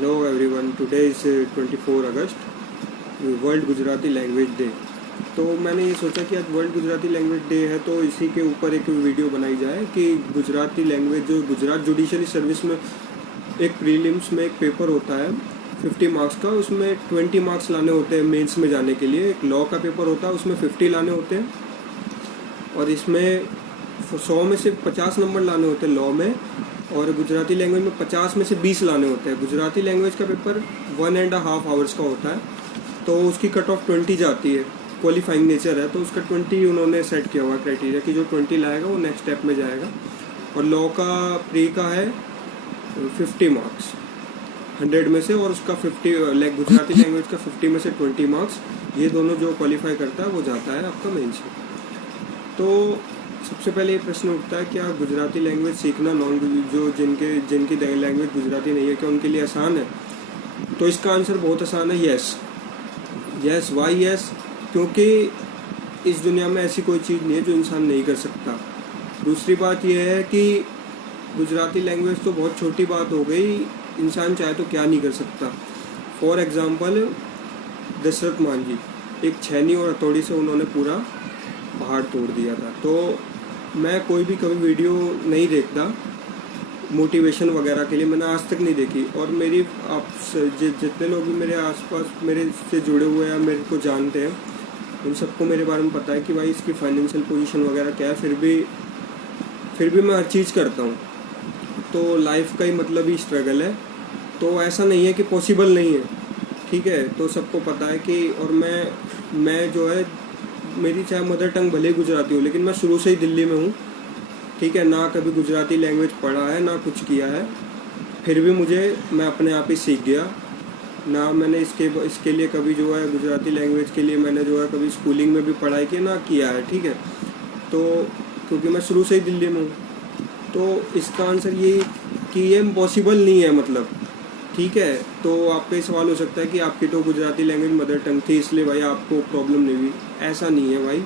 Hello everyone, today is 24 August, world Gujarati language day. तो मैंने ये सोचा कि आज वर्ल्ड गुजराती लैंग्वेज डे है तो इसी के ऊपर एक वीडियो बनाई जाए कि गुजराती लैंग्वेज जो गुजरात जुडिशरी सर्विस में एक प्रीलिम्स में एक पेपर होता है 50 मार्क्स का, उसमें 20 मार्क्स लाने होते हैं मेंस में जाने के लिए। एक लॉ का पेपर होता है उसमें 50 लाने होते हैं और इसमें 100 में से 50 नंबर लाने होते हैं लॉ में, और गुजराती लैंग्वेज में 50 में से 20 लाने होते हैं। गुजराती लैंग्वेज का पेपर 1.5 आवर्स का होता है तो उसकी कट ऑफ 20 जाती है। क्वालिफाइंग नेचर है तो उसका 20 उन्होंने सेट किया हुआ क्राइटेरिया कि जो 20 लाएगा वो नेक्स्ट स्टेप में जाएगा। और लॉ का प्री का है 50 मार्क्स 100 में से, और उसका 50 गुजराती लैंग्वेज का 50 में से 20 मार्क्स, ये दोनों जो क्वालिफाई करता है वो जाता है आपका मेंस में। तो सबसे पहले ये प्रश्न उठता है, क्या गुजराती लैंग्वेज सीखना जिनकी लैंग्वेज गुजराती नहीं है, क्या उनके लिए आसान है? तो इसका आंसर बहुत आसान है, यस। Y yes? क्योंकि इस दुनिया में ऐसी कोई चीज़ नहीं है जो इंसान नहीं कर सकता। दूसरी बात यह है कि गुजराती लैंग्वेज तो बहुत छोटी बात हो गई, इंसान चाहे तो क्या नहीं कर सकता। फॉर एग्ज़ाम्पल दशरथ मान जी, एक छैनी और हथौड़ी से उन्होंने पूरा पहाड़ तोड़ दिया था। तो मैं कोई भी कभी वीडियो नहीं देखता मोटिवेशन वगैरह के लिए, मैंने आज तक नहीं देखी। और मेरी आप जितने लोग भी मेरे आसपास मेरे से जुड़े हुए हैं, मेरे को जानते हैं, उन सबको मेरे बारे में पता है कि भाई इसकी फाइनेंशियल पोजीशन वगैरह क्या है। फिर भी मैं हर चीज़ करता हूँ। तो लाइफ का ही मतलब ही स्ट्रगल है। तो ऐसा नहीं है कि पॉसिबल नहीं है, ठीक है। तो सबको पता है कि, और मैं जो है, मेरी चाहे मदर टंग भले गुजराती हो, लेकिन मैं शुरू से ही दिल्ली में हूँ, ठीक है। ना कभी गुजराती लैंग्वेज पढ़ा है ना कुछ किया है, फिर भी मैं अपने आप ही सीख गया। ना मैंने इसके लिए कभी जो है गुजराती लैंग्वेज के लिए मैंने जो है कभी स्कूलिंग में भी पढ़ाई की ना किया है, ठीक है। तो क्योंकि मैं शुरू से ही दिल्ली में हूँ, तो इसका आंसर ये कि ये इम्पॉसिबल नहीं है, मतलब, ठीक है। तो आपका ये सवाल हो सकता है कि आपकी तो गुजराती लैंग्वेज मदर टंग थी इसलिए भाई आपको प्रॉब्लम नहीं हुई। ऐसा नहीं है भाई,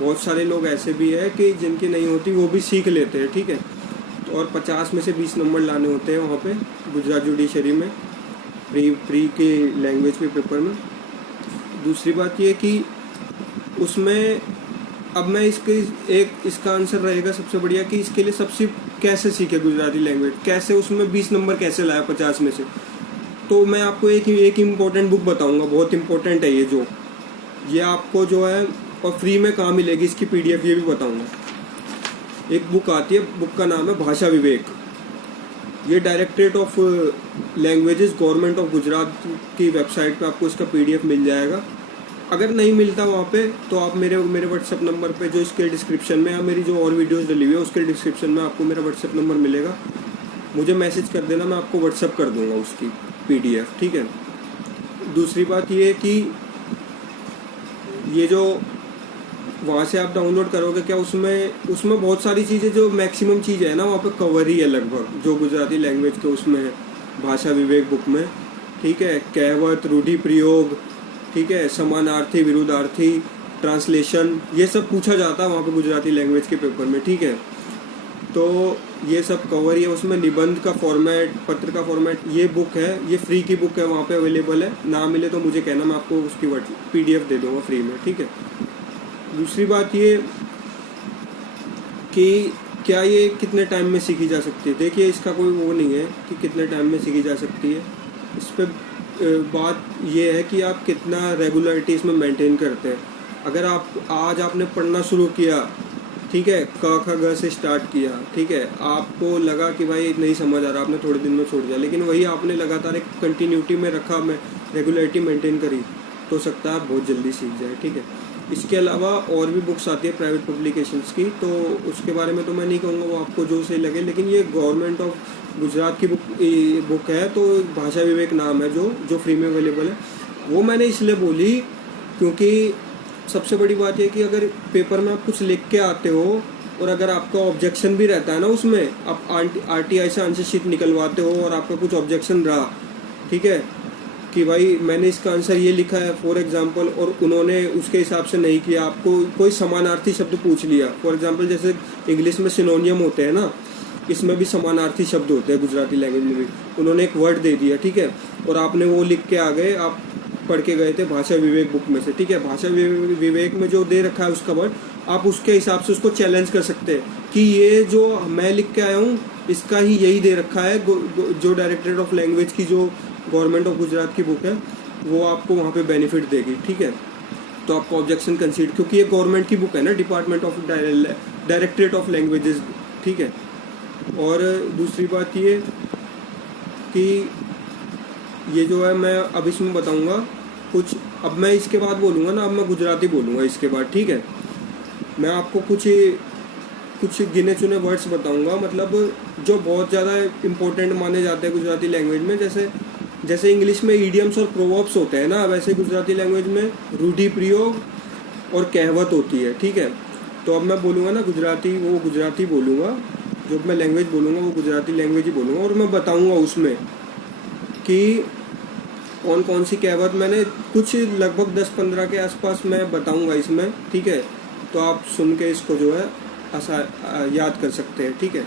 बहुत सारे लोग ऐसे भी है कि जिनकी नहीं होती वो भी सीख लेते हैं, ठीक है। तो और 50 में से 20 नंबर लाने होते हैं वहाँ पे गुजरात जुडिशरी में प्री के लैंग्वेज के पेपर में। दूसरी बात ये कि उसमें अब मैं इसका आंसर रहेगा सबसे बढ़िया कि इसके लिए सबसे कैसे सीखे गुजराती लैंग्वेज, कैसे उसमें 20 नंबर कैसे लाया 50 में से। तो मैं आपको एक इम्पोर्टेंट बुक बताऊंगा, बहुत इम्पोर्टेंट है ये आपको जो है, और फ्री में कहाँ मिलेगी इसकी PDF ये भी बताऊंगा। एक बुक आती है, बुक का नाम है भाषा विवेक। ये directorate of languages government of Gujarat की वेबसाइट पे आपको इसका PDF मिल जाएगा। अगर नहीं मिलता वहाँ पे तो आप मेरे व्हाट्सएप नंबर पे, जो इसके डिस्क्रिप्शन में या मेरी जो और वीडियोस डली हुई है उसके डिस्क्रिप्शन में आपको मेरा व्हाट्सएप नंबर मिलेगा, मुझे मैसेज कर देना, मैं आपको व्हाट्सएप कर दूंगा उसकी PDF, ठीक है। दूसरी बात ये है कि ये जो वहाँ से आप डाउनलोड करोगे, क्या उसमें बहुत सारी चीज़ें, जो मैक्सिमम चीज़ें है ना वहाँ पे कवर ही है लगभग, जो गुजराती लैंग्वेज के उसमें है भाषा विवेक बुक में, ठीक है। कहवत, रूढ़ि प्रयोग, ठीक है, समानार्थी, विरुद्धार्थी, ट्रांसलेशन, ये सब पूछा जाता है वहाँ पे गुजराती लैंग्वेज के पेपर में, ठीक है। तो ये सब कवर ही है उसमें। निबंध का फॉर्मेट, पत्र का फॉर्मेट, ये बुक है, ये फ्री की बुक है, वहाँ पे अवेलेबल है। ना मिले तो मुझे कहना, मैं आपको उसकी PDF दे दूँगा फ्री में, ठीक है। दूसरी बात ये कि क्या ये कितने टाइम में सीखी जा सकती है? देखिए, इसका कोई वो नहीं है कि कितने टाइम में सीखी जा सकती है। इस पर बात ये है कि आप कितना रेगुलरिटी इसमें मेंटेन करते हैं। अगर आज आपने पढ़ना शुरू किया, ठीक है, क ख ग से स्टार्ट किया, ठीक है, आपको लगा कि भाई नहीं समझ आ रहा, आपने थोड़े दिन में छोड़ दिया, लेकिन वही आपने लगातार एक कंटिन्यूटी में रखा, रेगुलरिटी मेंटेन करी, तो सकता है आप बहुत जल्दी सीख जाए, ठीक है। इसके अलावा और भी बुक्स आती है प्राइवेट पब्लिकेशंस की, तो उसके बारे में तो मैं नहीं कहूँगा, वो आपको जो सही लगे। लेकिन ये गवर्नमेंट ऑफ गुजरात की बुक है, तो भाषा विवेक नाम है, जो फ्री में अवेलेबल है। वो मैंने इसलिए बोली क्योंकि सबसे बड़ी बात यह कि अगर पेपर में आप कुछ लिख के आते हो और अगर आपका ऑब्जेक्शन भी रहता है ना, उसमें आप RTI से आंसर शीट निकलवाते हो और आपका कुछ ऑब्जेक्शन रहा, ठीक है, कि भाई मैंने इसका आंसर ये लिखा है फॉर एग्जांपल, और उन्होंने उसके हिसाब से नहीं किया, आपको कोई समानार्थी शब्द पूछ लिया, फॉर एग्जांपल जैसे इंग्लिश में सिनोनियम होते हैं ना, इसमें भी समानार्थी शब्द होते हैं गुजराती लैंग्वेज में भी। उन्होंने एक वर्ड दे दिया, ठीक है, और आपने वो लिख के आ गए, आप पढ़ के गए थे भाषा विवेक बुक में से, ठीक है। भाषा विवेक में जो दे रखा है उसका वर्ड, आप उसके हिसाब से उसको चैलेंज कर सकते हैं कि ये जो मैं लिख के आया हूँ इसका ही यही दे रखा है। जो डायरेक्टरेट ऑफ लैंग्वेज की जो गवर्नमेंट ऑफ गुजरात की बुक है वो आपको वहाँ पे बेनिफिट देगी, ठीक है। तो आपको ऑब्जेक्शन कंसीडर, क्योंकि ये गवर्नमेंट की बुक है ना, department of directorate of languages, ठीक है। और दूसरी बात ये कि ये जो है मैं अब इसमें बताऊंगा कुछ, अब मैं इसके बाद बोलूँगा ना, अब मैं गुजराती बोलूँगा इसके बाद, ठीक है। मैं आपको कुछ गिने चुने वर्ड्स बताऊंगा, मतलब जो बहुत ज़्यादा इम्पोर्टेंट माने जाते हैं गुजराती लैंग्वेज में। जैसे इंग्लिश में ईडियम्स और प्रोवर्ब्स होते हैं ना, वैसे गुजराती लैंग्वेज में रूढ़ि प्रयोग और कहावत होती है, ठीक है। तो अब मैं बोलूँगा ना गुजराती, वो गुजराती बोलूँगा, जो मैं लैंग्वेज बोलूँगा वो गुजराती लैंग्वेज ही बोलूँगा। और मैं बताऊँगा उसमें कि कौन कौन सी कहावत, मैंने कुछ लगभग 10-15 के आसपास मैं बताऊँगा इसमें, ठीक है। तो आप सुन के इसको जो है याद कर सकते हैं, ठीक है।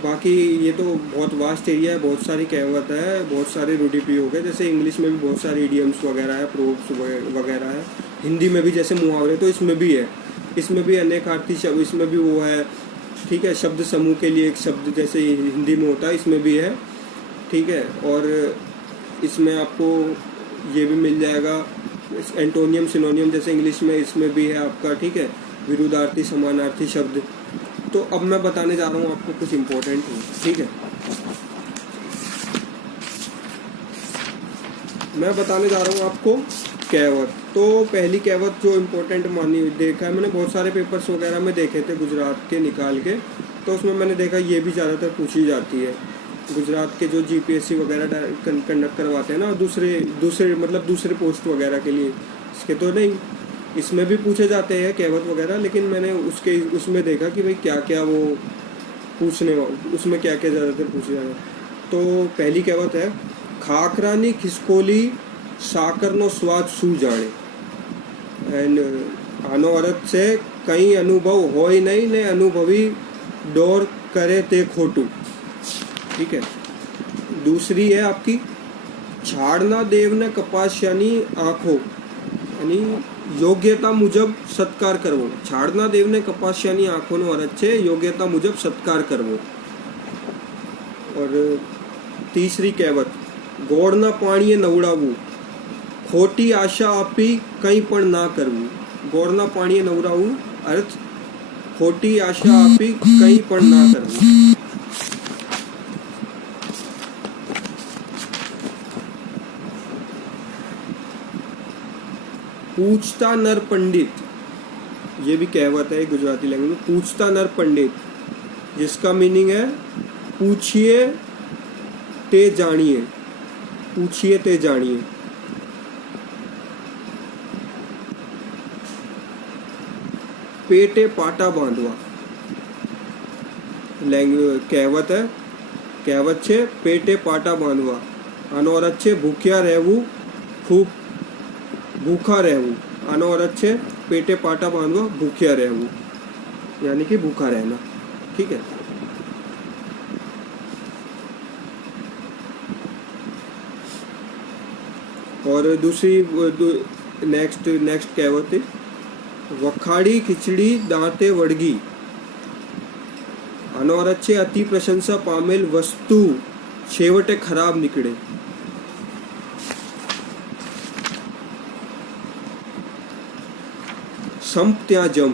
बाकी ये तो बहुत वास्ट एरिया है, बहुत सारी कहावत है, बहुत सारे रूढ़ि प्रयोग है। जैसे इंग्लिश में भी बहुत सारे इडियम्स वगैरह है, प्रोवर्ब्स वगैरह है। हिंदी में भी जैसे मुहावरे, तो इसमें भी है, इसमें भी अनेकार्थी शब्द, इसमें भी वो है, ठीक है। शब्द समूह के लिए एक शब्द जैसे हिंदी में होता है, इसमें भी है, ठीक है। और इसमें आपको ये भी मिल जाएगा एंटोनियम सिनोनियम, जैसे इंग्लिश में, इसमें भी है आपका, ठीक है। विरुद्धार्थी समानार्थी शब्द। तो अब मैं बताने जा रहा हूँ आपको कुछ इम्पोर्टेंट, ठीक है। मैं बताने जा रहा हूँ आपको कहावत। तो पहली कहावत जो इम्पोर्टेंट मानी देखा है मैंने, बहुत सारे पेपर्स वगैरह में देखे थे गुजरात के निकाल के, तो उसमें मैंने देखा ये भी ज़्यादातर पूछी जाती है। गुजरात के जो जीपीएससी वगैरह कंडक्ट करवाते हैं ना, दूसरे पोस्ट वगैरह के लिए, इसके तो नहीं, इसमें भी पूछे जाते हैं कहावत वगैरह, लेकिन मैंने उसमें देखा कि भाई क्या क्या वो उसमें क्या क्या ज़्यादातर पूछे जाते हैं। तो पहली कहावत है, खाकरानी खिसकोली साकरनो स्वाद सू जाने। एंड आनो अर्थ से कई अनुभव होय नहीं ने अनुभवी डोर करे ते खोटू, ठीक है। दूसरी है आपकी, छाड़ना देव ने कपास्यानी आँखों, यानी योग्यता मुजब सत्कार करवो। छाड़ना देव ने कपास्यानी आँखों अर्थ છે योग्यता मुजब सत्कार करवो। और तीसरी कहावत, गोड़ना पाणीए नवड़ावू, खोटी आशा आपी कहीं पण ना करवू। गोड़ना पाणीए नवड़ावू अर्थ खोटी आशा आपी कहीं पण ना करवू। पूछता नर पंडित, ये भी कहावत है गुजराती लैंग्वेज में, पूछता नर पंडित, जिसका मीनिंग है पूछिए ते जानिए, पूछिए ते जानिए। पेटे पाटा बांधवा, कहावत है, कहावत છે पेटे पाटा बांधवा, આનો અર્થ છે ભૂખ્યા રહેવું, ખૂબ भूखा रहूं। आनो अर्थ છે पेटे पाटा बांधवा, भूखिया रहूं, यानी कि भूखा रहना, ठीक है। और दूसरी नेक्स्ट कहावत है, वखाड़ी खिचड़ी दांते वड़गी। आनो अर्थ છે अति प्रशंसा पामेल वस्तु छेवटे खराब निकले। સંપ ત્યાં જમ,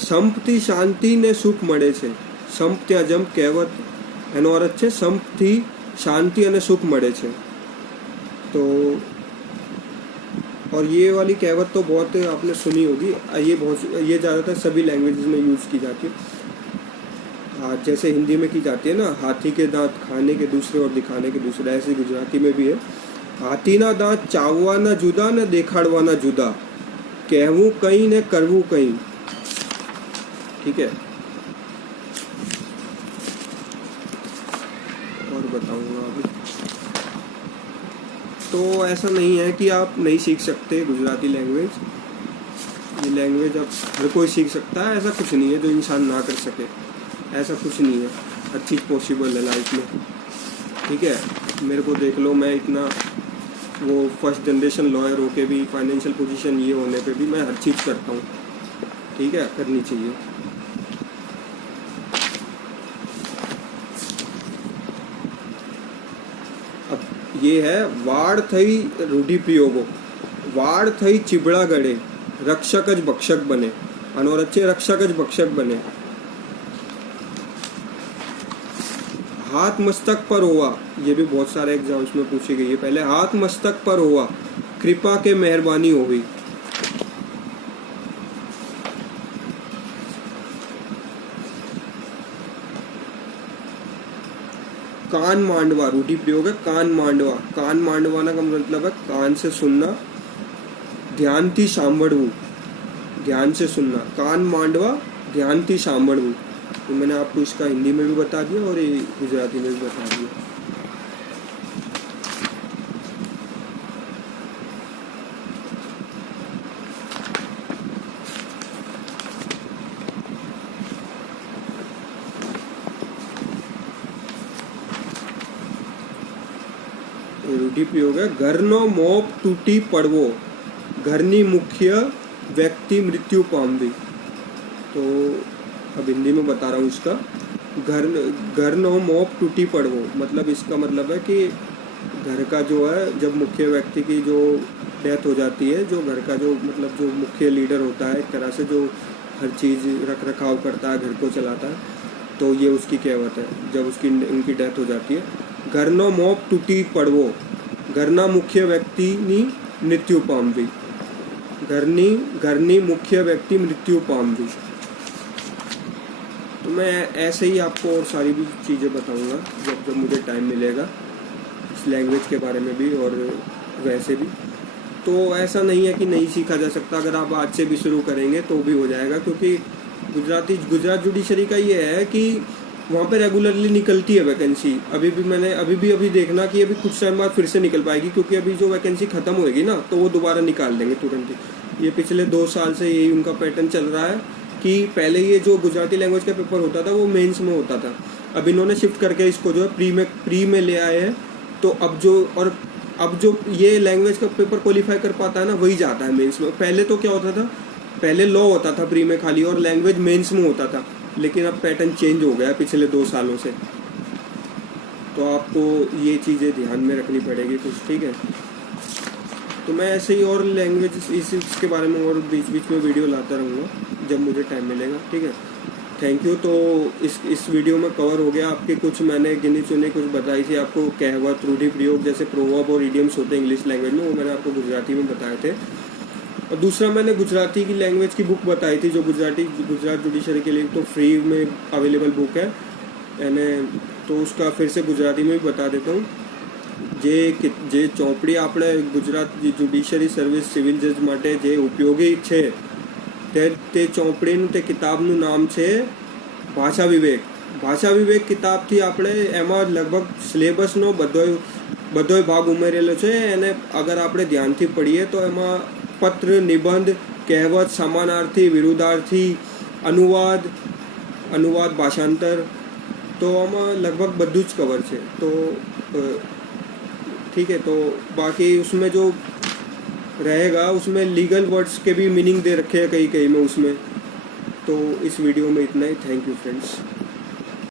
સંપથી શાંતિ ને સુખ મળે છે। સંપ ત્યાં જમ કહેવત, એનો અર્થ છે સંપથી શાंति અને सुख મળે છે। तो और ये वाली कहावत तो बहुत आपने सुनी होगी, ये ज़्यादातर सभी लैंग्वेजेस में यूज़ की जाती है। जैसे हिंदी में की जाती है ना, हाथी के दांत खाने के दूसरे और दिखाने के दूसरे, ऐसे गुजराती में भी है, हाथीना दांत चाववाना जुदा ने देखाड़वाना जुदा, कहवू कहीं ने करवू कहीं, ठीक है। और बताऊंगा अभी, तो ऐसा नहीं है कि आप नहीं सीख सकते गुजराती लैंग्वेज। ये लैंग्वेज अब हर कोई सीख सकता है, ऐसा कुछ नहीं है जो इंसान ना कर सके, ऐसा कुछ नहीं है। हर चीज़ पॉसिबल है लाइफ में, ठीक है। मेरे को देख लो, मैं इतना वो फर्स्ट जनरेशन लॉयर होके भी, फाइनेंशियल पोजीशन ये होने पे भी मैं हर चीज़ करता हूँ, ठीक है, करनी चाहिए। अब ये है वाड़ थई रूढ़िप्रयोगो, वाड़ थई चिबड़ा गड़े, रक्षकज भक्षक बने, अनोरच्चे रक्षकज भक्षक बने। हाथ मस्तक पर हुआ, ये भी बहुत सारे एग्जाम्स में पूछी गई है। पहले हाथ मस्तक पर हुआ, कृपा के मेहरबानी हो गई। कान मांडवा, रूढ़ी प्रयोग है कान मांडवा। कान मांडवाना का मतलब है कान से सुनना, ध्यान थी सांभळवू, ध्यान से सुनना। कान मांडवा ध्यान थी सांभळवू। तो मैंने आपको इसका हिंदी में भी बता दिया और ये गुजराती में भी बता दिया। रूढ़ी प्रयोग है घरनो मोप टूटी पड़वो, घरनी मुख्य व्यक्ति मृत्यु पामवी। तो अब हिंदी में बता रहा हूँ इसका। घरनो मोप टूटी पड़वो मतलब इसका मतलब है कि घर का जो है, जब मुख्य व्यक्ति की जो डेथ हो जाती है, जो घर का जो मतलब जो मुख्य लीडर होता है एक तरह से, जो हर चीज़ रख रखाव करता है, घर को चलाता है, तो ये उसकी कहावत है जब उसकी उनकी डेथ हो जाती है। घरनो मोप टूटी पड़वो, घरना मुख्य व्यक्ति नी मृत्यु पामवी, घरनी मुख्य व्यक्ति मृत्यु पामवी। तो मैं ऐसे ही आपको और सारी भी चीज़ें बताऊंगा जब मुझे टाइम मिलेगा, इस लैंग्वेज के बारे में भी और वैसे भी। तो ऐसा नहीं है कि नहीं सीखा जा सकता, अगर आप आज से भी शुरू करेंगे तो भी हो जाएगा, क्योंकि गुजरात जुडिशरी का ये है कि वहाँ पे रेगुलरली निकलती है वैकेंसी। अभी देखना कि अभी कुछ टाइम बाद फिर से निकल पाएगी, क्योंकि अभी जो वैकेंसी ख़त्म होएगी ना तो वो दोबारा निकाल देंगे तुरंत ही। ये पिछले 2 साल से यही उनका पैटर्न चल रहा है कि पहले ये जो गुजराती लैंग्वेज का पेपर होता था वो मेंस में होता था, अब इन्होंने शिफ्ट करके इसको जो है प्री में ले आए हैं। तो अब जो ये लैंग्वेज का पेपर क्वालिफाई कर पाता है ना, वही जाता है मेंस में। पहले तो क्या होता था, पहले लॉ होता था प्री में खाली और लैंग्वेज मेंस में होता था, लेकिन अब पैटर्न चेंज हो गया पिछले 2 सालों से। तो आपको ये चीज़ें ध्यान में रखनी पड़ेगी कुछ, ठीक है। तो मैं ऐसे ही और लैंग्वेज इसके बारे में और बीच बीच में वीडियो लाता रहूँगा जब मुझे टाइम मिलेगा, ठीक है। Thank you. तो इस वीडियो में कवर हो गया आपके कुछ मैंने गिनी चुनी कुछ बताई थी आपको, कहावत रूढ़ी प्रयोग जैसे प्रोवर्ब और इडियम्स होते हैं इंग्लिश लैंग्वेज में, वो मैंने आपको गुजराती में बताए थे। और दूसरा मैंने गुजराती की लैंग्वेज की बुक बताई थी जो गुजरात जुडिशरी के लिए तो फ्री में अवेलेबल बुक है यानी, तो उसका फिर से गुजराती में भी बता देता हूँ। जे ચોપડી આપણે ગુજરાત જ્યુડિશરી સર્વિસ સિવિલ જજ માટે જે ઉપયોગી છે તે ચોપડીનું તે કિતાબનું નામ છે ભાષા વિવેક। ભાષા વિવેક કિતાબથી આપણે એમાં લગભગ સિલેબસનો બધોય ભાગ ઉમેરેલો છે, અને અગર આપણે ધ્યાનથી પઢીએ તો એમાં પત્ર, નિબંધ, કહેવત, સમાનાર્થી, વિરુદ્ધાર્થી, अनुवाद, भाषांतर, तो आમાં लगभग બધું જ कवर છે। तो ठीक है। तो बाकी उसमें जो रहेगा उसमें लीगल वर्ड्स के भी मीनिंग दे रखे हैं कई में उसमें। तो इस वीडियो में इतना ही। Thank you friends.